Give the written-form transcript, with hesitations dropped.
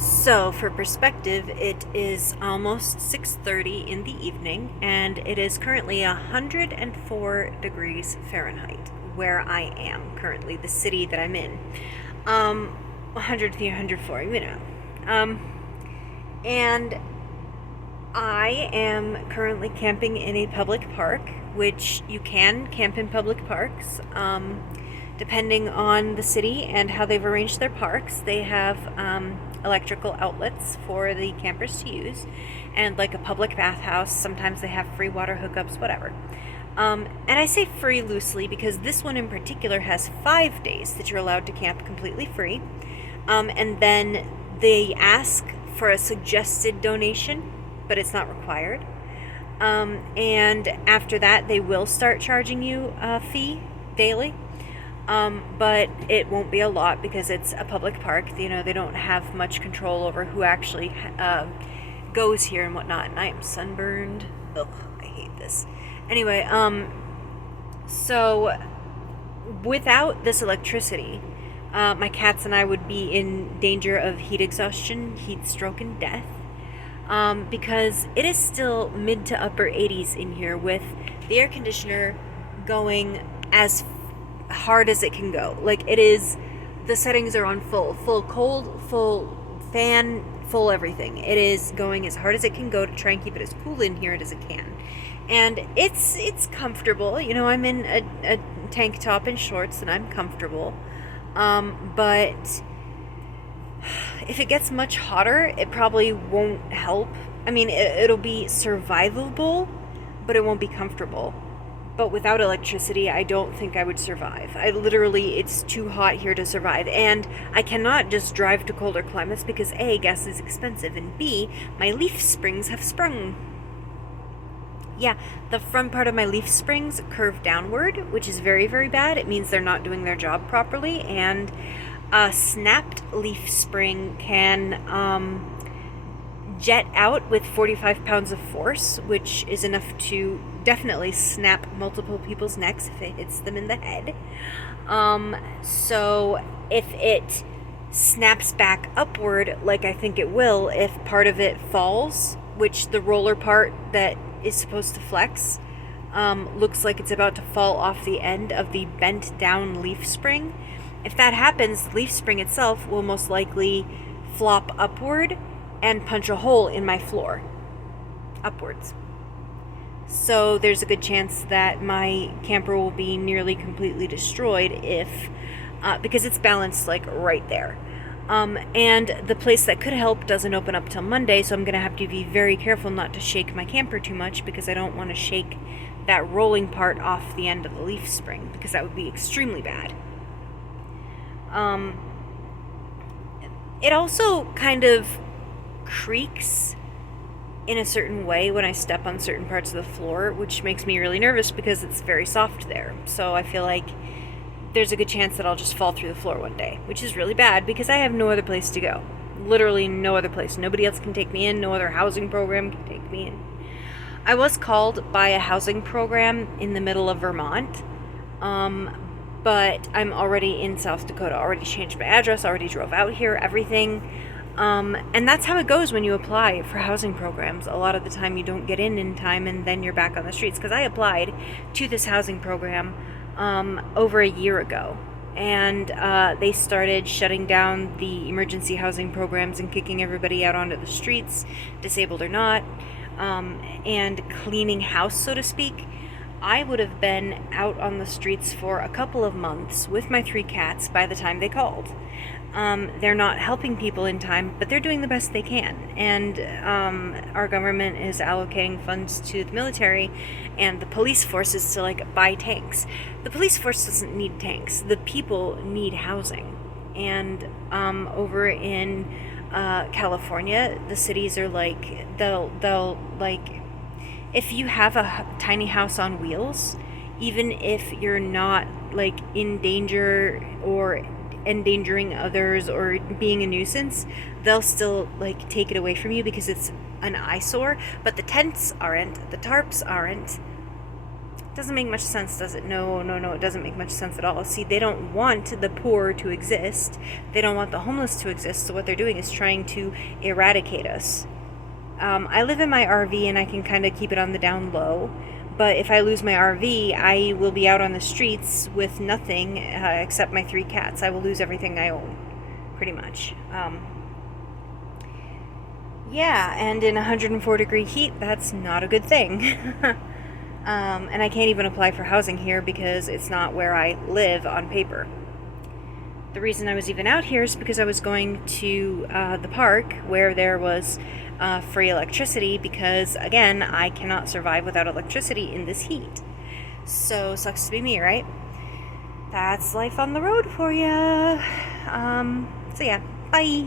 So, for perspective, it is almost 6:30 in the evening, and it is currently 104 degrees Fahrenheit where I am currently, the city that I'm in. 103, 104, you know. Um, and I am currently camping in a public park, which you can camp in public parks. Depending on the city and how they've arranged their parks, they have electrical outlets for the campers to use, and like a public bathhouse. Sometimes they have free water hookups, whatever. And I say free loosely because this one in particular has 5 days that you're allowed to camp completely free. And then they ask for a suggested donation, but it's not required. And after that, they will start charging you a fee daily. But it won't be a lot because it's a public park. You know, they don't have much control over who actually goes here and whatnot. And I am sunburned. Ugh, I hate this. Anyway, so without this electricity, my cats and I would be in danger of heat exhaustion, heat stroke, and death. Because it is still mid to upper 80s in here with the air conditioner going as hard as it can go. Like, it is, the settings are on full cold, full fan, full everything. It is going as hard as it can go to try and keep it as cool in here as it can. And it's comfortable. You know, I'm in a tank top and shorts and I'm comfortable. But if it gets much hotter, it probably won't help. I mean, it'll be survivable, but it won't be comfortable. But without electricity, I don't think I would survive. It's too hot here to survive. And I cannot just drive to colder climates because A, gas is expensive, and B, my leaf springs have sprung. Yeah, the front part of my leaf springs curve downward, which is very, very bad. It means they're not doing their job properly, and a snapped leaf spring can jet out with 45 pounds of force, which is enough to definitely snap multiple people's necks if it hits them in the head. So if it snaps back upward, like I think it will, if part of it falls, which the roller part that is supposed to flex looks like it's about to fall off the end of the bent down leaf spring. If that happens, the leaf spring itself will most likely flop upward and punch a hole in my floor upwards. So there's a good chance that my camper will be nearly completely destroyed because it's balanced like right there. And the place that could help doesn't open up till Monday, so I'm going to have to be very careful not to shake my camper too much because I don't want to shake that rolling part off the end of the leaf spring because that would be extremely bad. It also kind of creaks in a certain way when I step on certain parts of the floor, which makes me really nervous because it's very soft there. So I feel like there's a good chance that I'll just fall through the floor one day, which is really bad because I have no other place to go. Literally no other place. Nobody else can take me in. No other housing program can take me in. I was called by a housing program in the middle of Vermont, but I'm already in South Dakota, already changed my address, already drove out here, everything. And that's how it goes when you apply for housing programs. A lot of the time you don't get in time and then you're back on the streets. Because I applied to this housing program over a year ago. And they started shutting down the emergency housing programs and kicking everybody out onto the streets, disabled or not, and cleaning house, so to speak. I would have been out on the streets for a couple of months with my 3 cats by the time they called. They're not helping people in time, but they're doing the best they can. And our government is allocating funds to the military and the police forces to buy tanks. The police force doesn't need tanks. The people need housing. And over in California, the cities are they'll if you have a tiny house on wheels, even if you're not in danger or endangering others or being a nuisance, they'll still take it away from you because it's an eyesore. But the tents aren't, the tarps aren't, Doesn't make much sense, does it? No, no, no, it doesn't make much sense at all. See, they don't want the poor to exist. They don't want the homeless to exist, so what they're doing is trying to eradicate us. I live in my RV and I can kind of keep it on the down low, but if I lose my RV, I will be out on the streets with nothing except my 3 cats. I will lose everything I own, pretty much. Yeah, and in 104-degree heat, that's not a good thing. And I can't even apply for housing here because it's not where I live on paper. The reason I was even out here is because I was going to the park where there was free electricity because, again, I cannot survive without electricity in this heat. So, sucks to be me, right? That's life on the road for ya. So yeah, bye.